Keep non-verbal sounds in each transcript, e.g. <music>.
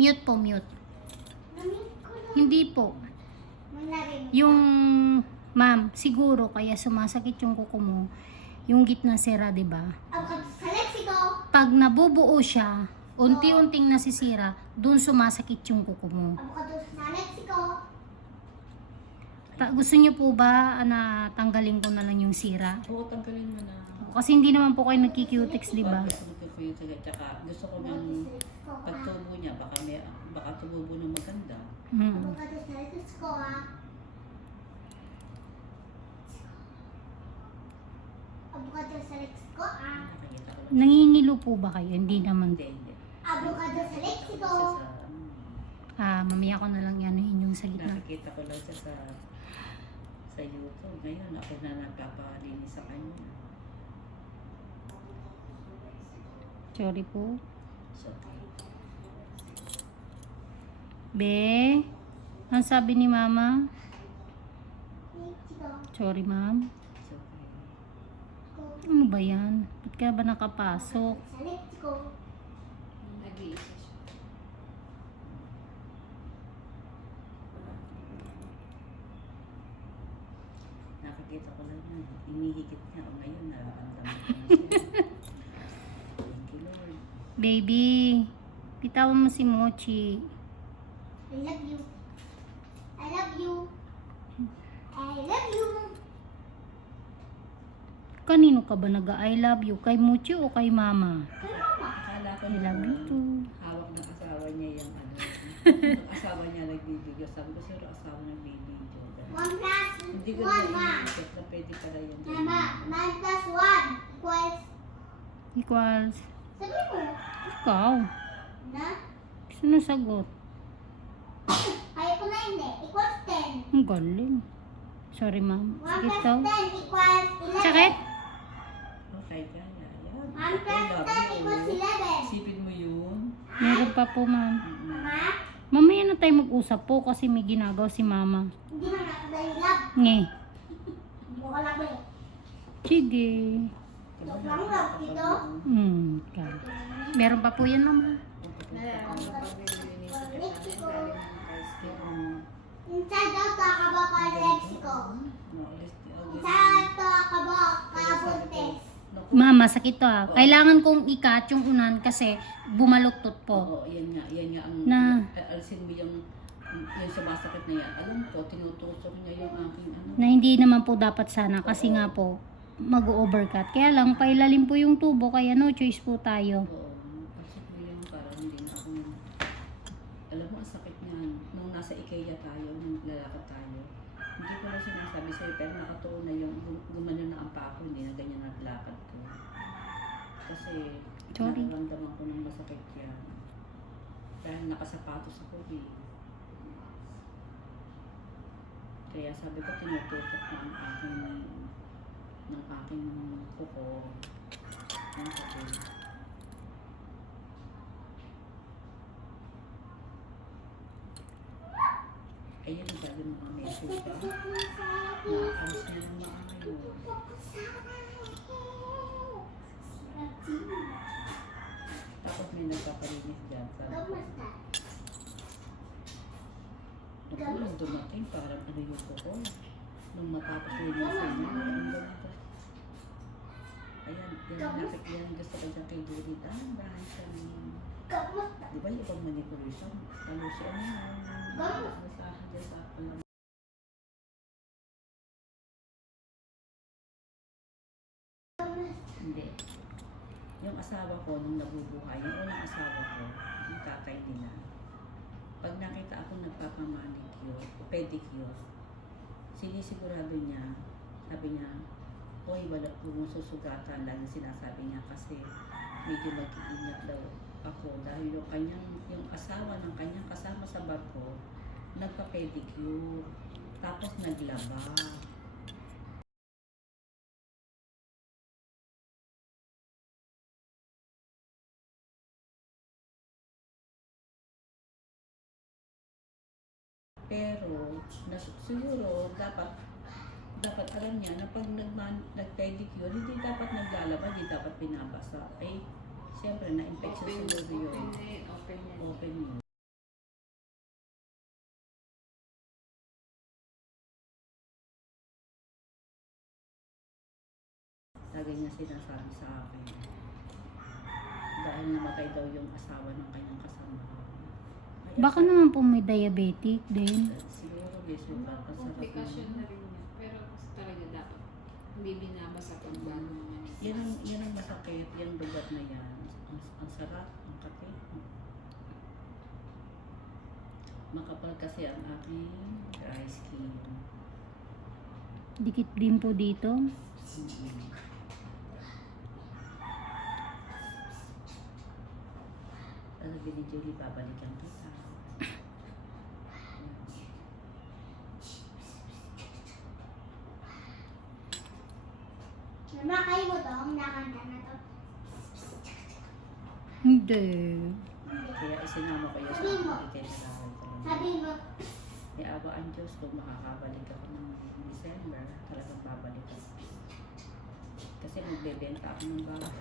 Mute po, mute. Hindi po. Yung, ma'am, siguro kaya sumasakit yung kuko mo, yung gitna sira, di ba? Pag nabubuo siya, unti-unting nasisira, dun sumasakit yung kuko mo. Ta- gusto niyo po ba ah, na tanggalin ko na lang yung sira? Oo, tanggalin mo na. Kasi hindi naman po kayo nagki-cutex, di ba? Ko yung taga, tsaka gusto ko ng pagtubo niya, baka may, baka tumubo ng maganda. Hmm. Avocado sa lexico ah. Nangingilo po ba kayo? Hindi naman. Hindi, hindi. Avocado sa sa, mm, Ah, mamaya ko na lang yanuhin yung sa gitna. nakikita ko lang siya sa sa YouTube. Ngayon, ako na nagpapalinis sa kanya. Sorry po. Be, ang sabi ni mama? Sorry ma'am. Ano ba yan? Ba't kaya ba nakapasok? Nakikita ko lang yan. Inihigit niya. O ngayon, nararamdaman ko na siya. Thank you, Lord. Baby, bitawan mo si Mochi. I love you. I love you. I love you. Kanino ka ba nag-I love you? Kay Mochi o kay mama? Kay mama. I love you too. hawak ng asawa niya yung ano. <laughs> asawa niya nagbibideo. Sabi ko, sir, asawa nagbibideo. One plus Hindi ko one, ma. na pwede pala yun. Mama, nine plus one equals... Equals. Ikaw. Na? Sino sagot? Kaya ko na hindi. Equals ten. Ang galing. Sorry ma'am. One Sakit plus daw. ten equals eleven. Sakit? Okay, kaya. Yan. One plus I love ten you. equals eleven. Isipin mo yun. Meron pa po ma'am. Mama, Mamaya na tayo mag-usap po kasi may ginagawa si mama. hindi mo nakadali love. Nge. Hindi mo ka love eh. Sige. Joke lang love dito. Hmm. ka. Meron pa po yan mama. Sa. Inside akaba ka Lexico. No, let's- okay. Inside to akaba ka Buntes. Mama, sakit to ah. Kailangan kong ikat yung unan kasi bumaluktot po. Oo, yan nga, yan nga ang Na- alisin mo yung yung sumasakit na yan. Alam ko, tinutusok niya yung aking ano. Na hindi naman po dapat sana kasi nga po mag-overcut. Kaya lang, pailalim po yung tubo kaya no choice po tayo. Oo, pasok mo yun para hindi na ako alam mo, ang sakit niyan. Nung nasa Ikea tayo, nung lalakad tayo, hindi ko lang sinasabi sa'yo, pero nakatuon na yung gum- gumano na ang paa ko, hindi na ganyan naglakad ko. Kasi, Sorry. nararamdaman ko ng masakit yan. Dahil nakasapatos ako eh. Kaya sabi ko, tinututok na ang aking ng aking kuko. Ang sakit. Ayan ang galing mga message ka. Tapos may nagpapalinis dyan. Ko, Naku, nung dumating, parang ano yung kuko. Nung matapos linisin niya, ang ganito. Ayan, pinanapit yan. Gusto ko dyan kay Durit. Ah, bahay siya ng... Di ba yung ibang manipulation? Ano siya ano? Masahe dyan sa. Hindi. Yung asawa ko nung nabubuhay, yung unang asawa ko, yung tatay nila, pag nakita ako nagpapamanicure pedicure, sinisigurado niya, sabi niya, Hoy, wala kong susugatan yung sinasabi niya kasi medyo mag-iingat daw ako dahil yung kanyang, yung asawa ng kanyang kasama sa barko, nagpa-pedicure, tapos naglaba. Pero, nas, siguro, dapat, dapat alam niya na pag nagman, nag-pedicure, hindi dapat naglalaba, hindi dapat pinabasa. Okay? Eh, siyempre, na-infection siguro yun. Open, open, open, open yun. Lagi niya sinasabi sa akin. Dahil namatay daw yung asawa ng kanyang kasama. Baka naman po may diabetic din. Siguro, sarap Komplikasyon na rin yan. Pero talaga dapat hindi binabasa pag gano'n naman. Yan ang, yan ang masakit, yung dugat na yan. Ang, ang sarap, ang kape. Makapal kasi ang aking dry skin. Dikit din po dito. Mm-mm. Sabi ni Julie, babalikan kita. Mama, kayo mo to? Ang nakanta na to. Hindi. Kaya isinama ko yun sa Sabi mo. aking itinalaway ko. Sabi mo, Ni Aba ang Diyos, kung makakabalik ako ng December, talagang babalik ako. Kasi magbebenta ako ng bahay.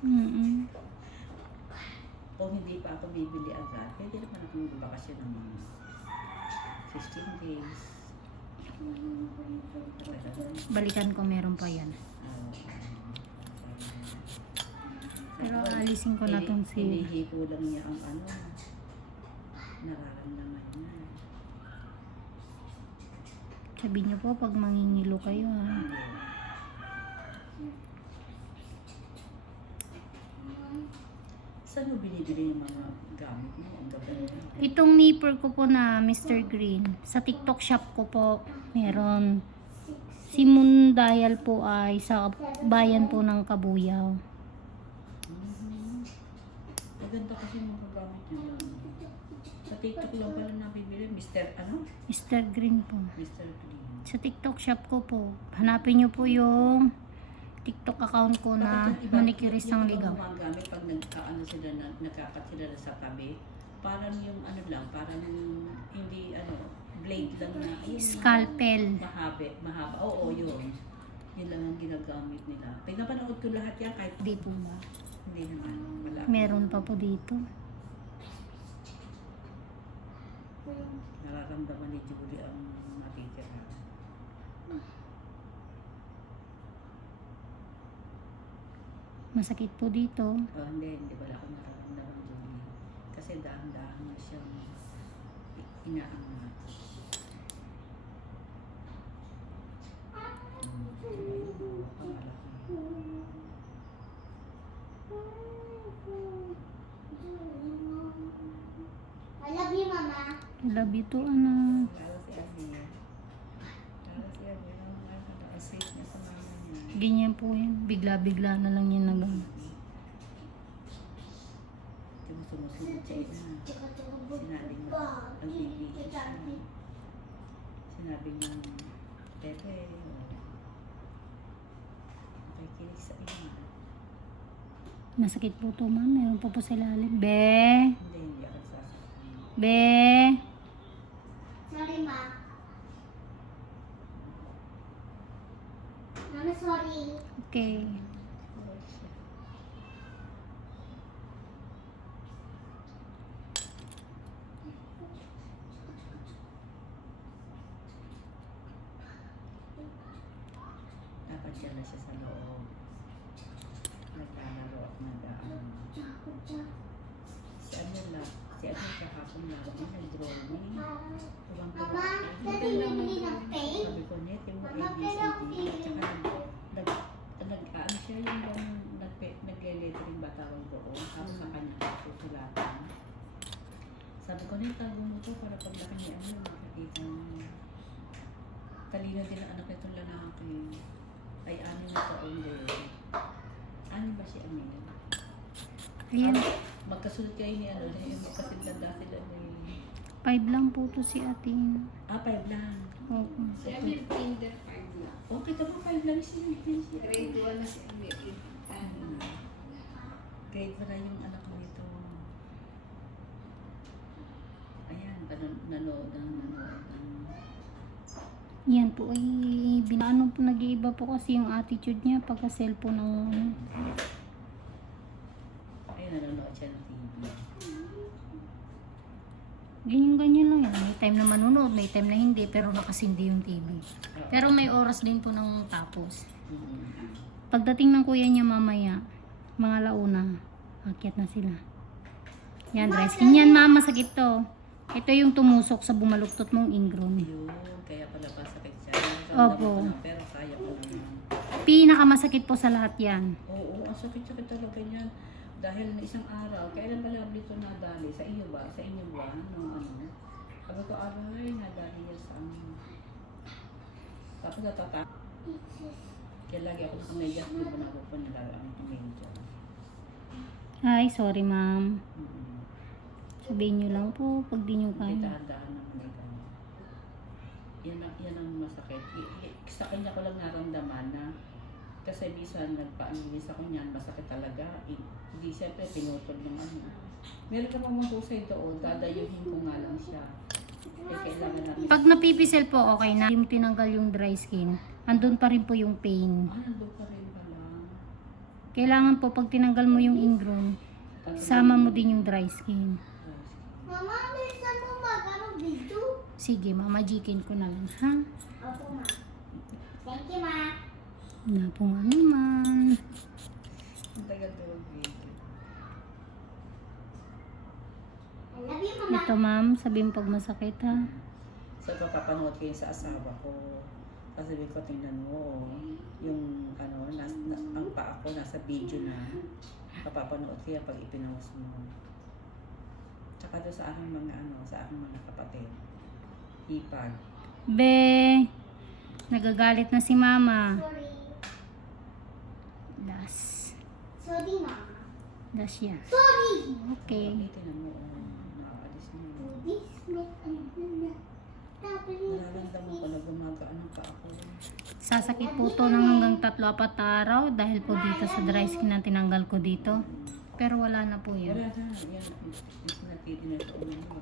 Mm-mm. Kung hindi pa ako bibili agad, pwede naman ako magbakasyon ng mga 15 days. Balikan ko meron pa yan. ah, Pero alisin ko na tong si... Hinihipo lang niya ang ano, nararamdaman niya. Sabi niyo po pag mangingilo kayo ha. Hindi. Saan mo binibili yung mga gamit mo? Ang. Itong nipper ko po na Mr. Green, sa TikTok shop ko po, meron. Si Mundayal po ay sa bayan po ng Kabuyaw. Mhm. Maganda kasi yung mga gamit niya. Sa TikTok lang pala nabibili. Mr. ano? Mr. Green po. Mr. Clean. Sa TikTok shop ko po. Hanapin niyo po yung TikTok account ko na Bakit yung iba- manikirist yung ng ibang ligaw. mga gamit pag nagkaano sila, na, nagkakat sila na sa tabi, parang yung ano lang, parang hindi ano, blade lang na, ayun, Scalpel. Mahaba, mahaba. Oo, yun. Yun lang ang ginagamit nila. Pinapanood ko lahat yan kahit Di po ba? hindi naman. Wala. Meron pa po dito. Nararamdaman ni Julie ang Masakit po dito. Oh, hindi, hindi wala akong nararamdaman Julie. Kasi dahan-dahan na siyang i- inaangat. I love you, Mama. Love you to, anak. Lalo si Abby. Lalo si Abby. Ang ano, ang sweet niya sa mama niya. Ganyan po yan. Bigla-bigla na lang yan nag sumusunod sa ina. Sinabi mo, nagbibigay siya. Sinabi niya, Pepe, nakikinig sa ina. Masakit po to, ma'am. Meron pa po sa ilalim. Be! Hindi, hindi ako sasaktan. Be! Sorry, Ma. Mama, sorry. Okay. Dapat siya na siya sa loob. Naglalaro at nag-ano. Si ano lang, si ano siya kapon lang, nag-drawing. Tuwang Mama, pwede bumili ng paint? Sabi ko, Mama, ABCD. pero ako At saka nag, nag, nag, ano siya yung bang nag, nag-lettering ba tawag doon? Tapos sa kanya susulatan. Sabi ko, net, tago mo to para pag laki ni ano, makikita mo. Talino din ang anak nitong lalaki. Ay, anim na taon din. Anim ba si Amin? Ayan. Magkasunod kayo ni ano, yung magkasintanda sila ni... Five lang po to si atin. Ah, five lang. Opo. Si Amir Kinder 5 lang. Okay, tama, five lang si si- Grade 1 na si Amir. Hmm. Grade na yung anak ko nito. Ayan, nanonood nanonood ng nanonood ng Yan po ay binaano po nag-iiba po kasi yung attitude niya pagka cellphone ng ano. Ayun, nanonood siya ng TV. Ganyan-ganyan lang yan. May time na manonood, may time na hindi, pero nakasindi yung TV. Pero may oras din po nang tapos. Pagdating ng kuya niya mamaya, mga launa, akyat na sila. Yan, dry skin. Yan, mama, masakit to. Ito yung tumusok sa bumaluktot mong ingrown. Yun, kaya pala ba sakit siya. Opo. Pero kaya ko naman. Pinakamasakit po sa lahat yan. Oo, ang sakit-sakit talaga niyan. Dahil na isang araw, kailan ba lang dito nadali? Sa iyo ba? Sa inyo ba? Nung ano? Sabi ko, aray, nadali yan sa amin. Tapos natata. Kaya lagi ako nakamayak, di ba na ako pa nilalaan ng medyo. Ay, sorry ma'am. Mm-mm. Sabihin nyo lang po pag di nyo Hindi kaya. dahan-dahan naman ay ganyan. Yan, ang- yan ang masakit. I- i- Sa kanya ko lang naramdaman na kasi bisan nagpa-analyze ako niyan, masakit talaga. I- Hindi siyempre pinutol yung ano. Meron ka pang mahusay doon, dadayuhin ko nga lang siya. Eh, kailangan namin. Pag napipisel po, okay na. Yung tinanggal yung dry skin, andun pa rin po yung pain. Ah, nandun pa rin pala. Kailangan po pag tinanggal mo yung ingrown, sama mo din yung dry skin. Mama, bilisan mo mag, ano, video? Sige, mamajikin ko na lang, ha? Opo, ma. Thank you, ma. Na pong ano man. Ang tagal tawag video. I love you, mama. Ito ma'am, sabihin pag masakit ha. So, papapanood ko yun sa asawa ko. Kasi sabi ko, tingnan mo, oh, yung ano, nas, na, ang paa ko nasa video na. Papapanood ko yan pag ipinawas mo. Tsaka doon sa aking mga ano, sa aking mga kapatid. Ipag. Be, nagagalit na si mama. Sorry. Das. Sorry, mama. Das yan. Sorry! Okay. Okay, tingnan mo, oh, Nararamdaman ko na gumagaan ang paa ko. Sasakit po to ng hanggang tatlo apat na araw dahil po dito sa dry skin na tinanggal ko dito. Pero wala na po Wala yun. na, yan. Natiti na ito. Wala na.